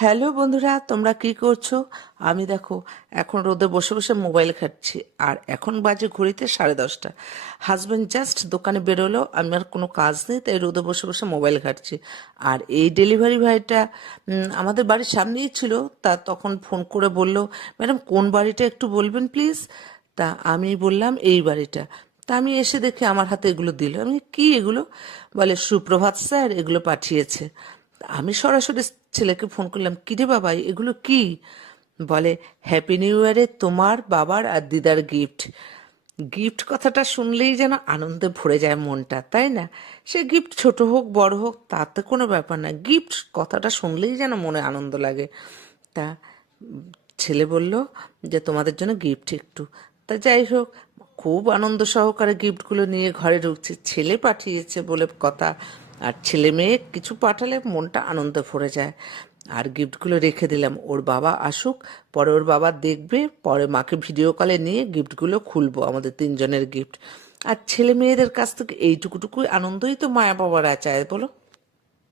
Hello বন্ধুরা, তোমরা কি করছো? আমি দেখো এখন রোদে বসে বসে মোবাইল ঘাঁটছি। আর এখন বাজে ঘড়িতে 10:30। হাজব্যান্ড জাস্ট দোকানে বেরোলো, আমি আর কোনো কাজ নেই, তাই রোদে বসে বসে মোবাইল ঘাঁটছি। আর এই ডেলিভারি ভাইটা আমাদের বাড়ির সামনেই ছিল। তা তখন ফোন করে বলল, ম্যাডাম কোন বাড়িটা একটু বলবেন প্লিজ। তা আমি বললাম এই বাড়িটা। তা আমি এসে দেখি আমার হাতে এগুলো দিল। আমি কি এগুলো? বলে সুপ্রভাত স্যার, এগুলো পাঠিয়েছে। আমি সরাসরি ছেলেকে ফোন করলাম, কিরে বাবা এগুলো কি? বলে হ্যাপি নিউ ইয়ারে তোমার বাবার আর দিদার গিফট। গিফট কথাটা শুনলেই যেন আনন্দে ভরে যায় মনটা, তাই না? সে গিফট ছোট হোক বড় হোক তাতে কোনো ব্যাপার না, গিফট কথাটা শুনলেই যেন মনে আনন্দ লাগে। তা ছেলে বলল যে তোমাদের জন্য গিফট একটু। তা যাই হোক, খুব আনন্দ সহকারে গিফটগুলো নিয়ে ঘরে ঢুকছে। ছেলে পাঠিয়েছে বলে কথা, আর ছেলে মেয়ে কিছু পাঠালে মনটা আনন্দে ভরে যায়। আর গিফটগুলো রেখে দিলাম, ওর বাবা আসুক, পরে ওর বাবা দেখবে, পরে মাকে ভিডিও কলে নিয়ে গিফটগুলো খুলবো, আমাদের তিনজনের গিফট। আর ছেলে মেয়েদের কাছ থেকে এইটুকুটুকুই আনন্দই তো মায়া বাবারা চায়, বলো।